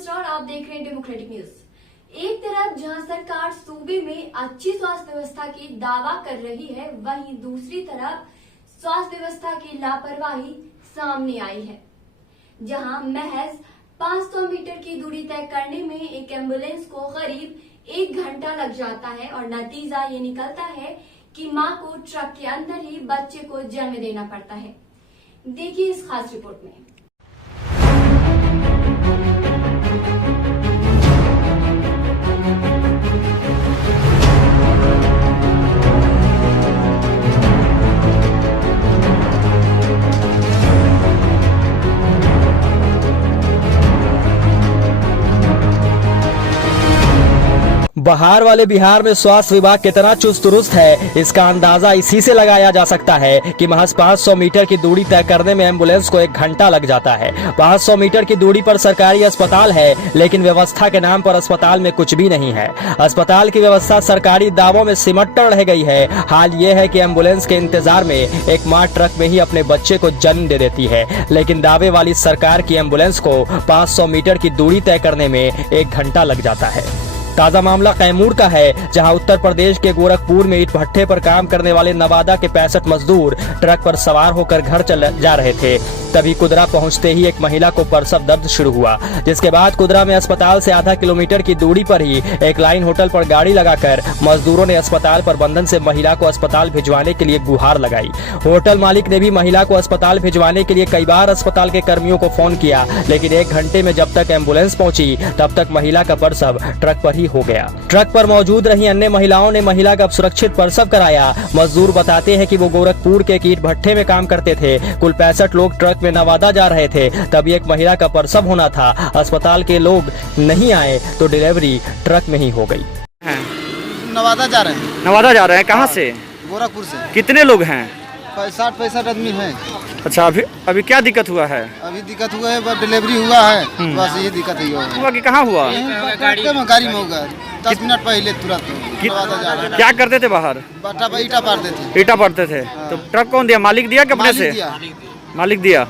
मिश्रा और आप देख रहे हैं डेमोक्रेटिक न्यूज। एक तरफ जहां सरकार सूबे में अच्छी स्वास्थ्य व्यवस्था की दावा कर रही है, वहीं दूसरी तरफ स्वास्थ्य व्यवस्था की लापरवाही सामने आई है, जहां महज 500 मीटर की दूरी तय करने में एक एम्बुलेंस को करीब 1 घंटा लग जाता है और नतीजा ये निकलता है कि मां को ट्रक के अंदर ही बच्चे को जन्म देना पड़ता है। देखिए इस खास रिपोर्ट में। बहार वाले बिहार में स्वास्थ्य विभाग कितना चुस्त दुरुस्त है, इसका अंदाजा इसी से लगाया जा सकता है कि महज 500 मीटर की दूरी तय करने में एम्बुलेंस को 1 घंटा लग जाता है। 500 मीटर की दूरी पर सरकारी अस्पताल है, लेकिन व्यवस्था के नाम पर अस्पताल में कुछ भी नहीं है। अस्पताल की व्यवस्था सरकारी दावों में सिमट कर रह गई है। हाल ये है कि एम्बुलेंस के इंतजार में एक माँ ट्रक में ही अपने बच्चे को जन्म दे देती है, लेकिन दावे वाली सरकार की एम्बुलेंस को 500 मीटर की दूरी तय करने में 1 घंटा लग जाता है। ताजा मामला कैमूर का है, जहां उत्तर प्रदेश के गोरखपुर में ईंट भट्ठे पर काम करने वाले नवादा के 65 मजदूर ट्रक पर सवार होकर घर जा रहे थे। तभी कुदरा पहुंचते ही एक महिला को प्रसव दर्द शुरू हुआ, जिसके बाद कुदरा में अस्पताल से आधा किलोमीटर की दूरी पर ही एक लाइन होटल पर गाड़ी लगाकर मजदूरों ने अस्पताल प्रबंधन से महिला को अस्पताल भिजवाने के लिए गुहार लगाई। होटल मालिक ने भी महिला को अस्पताल भिजवाने के लिए कई बार अस्पताल के कर्मियों को फोन किया, लेकिन 1 घंटे में जब तक एम्बुलेंस पहुंची तब तक महिला का प्रसव ट्रक पर ही हो गया। ट्रक पर मौजूद रही अन्य महिलाओं ने महिला का सुरक्षित प्रसव कराया। मजदूर बताते हैं कि वो गोरखपुर के ईंट भट्ठे में काम करते थे। कुल 65 लोग ट्रक में नवादा जा रहे थे, तभी एक महिला का प्रसव होना था। अस्पताल के लोग नहीं आए तो डिलीवरी ट्रक में ही हो गई। नवादा जा रहे हैं। नवादा जा रहे हैं, कहाँ से? गोरखपुर से। कितने लोग हैं? 65 आदमी हैं। अच्छा, अभी क्या दिक्कत हुआ है? अभी दिक्कत हुआ है, बस डिलीवरी हुआ है, बस ये दिक्कत हुआ कि कहाँ हुआ? गाड़ी में होगा 10 मिनट पहले तुरंत नवादा जा रहे हैं। क्या करते थे बाहर? ईटा पारते थे। ईटा पड़ते थे। तो ट्रक कौन दिया? मालिक दिया कि अपने से? मालिक दिया।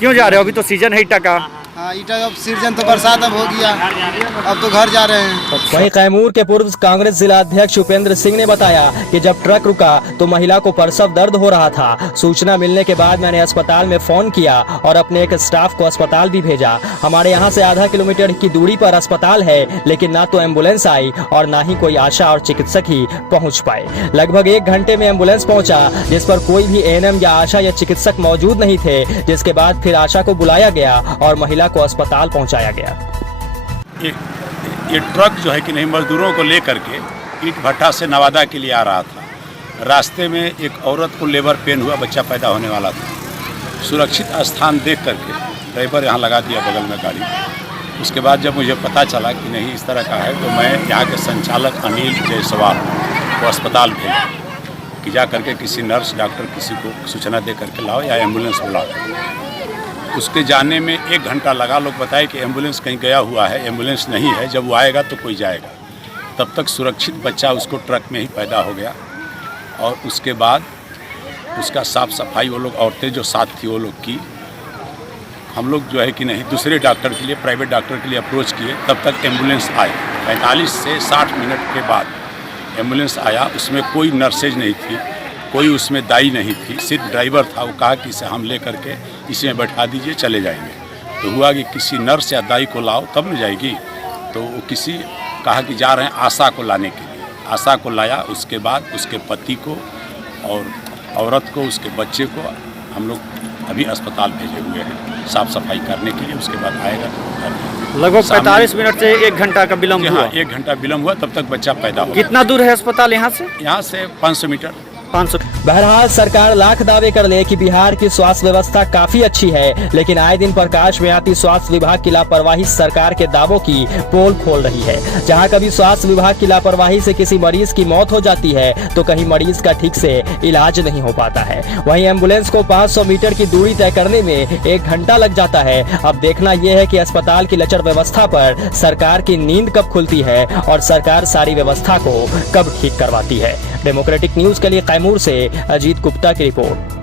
क्यों जा रहे हो? अभी तो सीजन है ईटा का। हाँ, ईटा अब सीजन तो बरसात अब हो गया, अब तो घर जा रहे हैं। वहीं कैमूर के पूर्व कांग्रेस जिला अध्यक्ष उपेंद्र सिंह ने बताया कि जब ट्रक रुका तो महिला को प्रसव दर्द हो रहा था। सूचना मिलने के बाद मैंने अस्पताल में फोन किया और अपने एक स्टाफ को अस्पताल भी भेजा। हमारे यहाँ से आधा किलोमीटर की दूरी पर अस्पताल है, लेकिन ना तो एम्बुलेंस आई और ना ही कोई आशा और चिकित्सक ही पहुँच पाए। लगभग 1 घंटे में एम्बुलेंस पहुँचा, जिस पर कोई भी एएनएम या आशा या चिकित्सक मौजूद नहीं थे, जिसके बाद फिर आशा को बुलाया गया और महिला को अस्पताल पहुंचाया गया। ये ट्रक जो है कि नहीं मजदूरों को लेकर के ईंट भट्ठा से नवादा के लिए आ रहा था। रास्ते में एक औरत को लेबर पेन हुआ, बच्चा पैदा होने वाला था। सुरक्षित स्थान देख करके ड्राइवर यहाँ लगा दिया बगल में गाड़ी। उसके बाद जब मुझे पता चला कि नहीं इस तरह का है, तो मैं यहाँ के संचालक अनिल जायसवाल को अस्पताल भेजा कि जा करके किसी नर्स डॉक्टर किसी को सूचना दे करके लाओ या एम्बुलेंस बुलाओ। उसके जाने में 1 घंटा लगा। लोग बताए कि एम्बुलेंस कहीं गया हुआ है, एम्बुलेंस नहीं है, जब वो आएगा तो कोई जाएगा। तब तक सुरक्षित बच्चा उसको ट्रक में ही पैदा हो गया और उसके बाद उसका साफ सफाई वो लोग औरतें जो साथ थी वो लोग की। हम लोग जो है कि नहीं दूसरे डॉक्टर के लिए, प्राइवेट डॉक्टर के लिए अप्रोच किए, तब तक एम्बुलेंस आई। 45 से 60 मिनट के बाद एम्बुलेंस आया। उसमें कोई नर्सेज नहीं थी, कोई उसमें दाई नहीं थी, सिर्फ ड्राइवर था। वो कहा कि इसे हम ले करके इसमें बैठा दीजिए, चले जाएंगे। तो हुआ कि किसी नर्स या दाई को लाओ तब न जाएगी। तो वो किसी कहा कि जा रहे हैं आशा को लाने के लिए। आशा को लाया, उसके बाद उसके पति को और औरत को, उसके बच्चे को हम लोग अभी अस्पताल भेजे हुए हैं साफ़ सफाई करने के लिए। उसके बाद आएगा तो लगभग 45 मिनट से 1 घंटा का विलम्ब हुआ। 1 घंटा विलम्ब हुआ, तब तक बच्चा पैदा हुआ। कितना दूर है अस्पताल यहाँ से? यहाँ से 500 मीटर। 500। बहरहाल सरकार लाख दावे कर ले कि बिहार की स्वास्थ्य व्यवस्था काफी अच्छी है, लेकिन आए दिन प्रकाश में आती स्वास्थ्य विभाग की लापरवाही सरकार के दावों की पोल खोल रही है। जहां कभी स्वास्थ्य विभाग की लापरवाही से किसी मरीज की मौत हो जाती है तो कहीं मरीज का ठीक से इलाज नहीं हो पाता है। वहीं एम्बुलेंस को 500 मीटर की दूरी तय करने में 1 घंटा लग जाता है। अब देखना यह है कि अस्पताल की लचर व्यवस्था पर सरकार की नींद कब खुलती है और सरकार सारी व्यवस्था को कब ठीक करवाती है। डेमोक्रेटिक न्यूज के लिए कैमूर से अजीत गुप्ता की रिपोर्ट।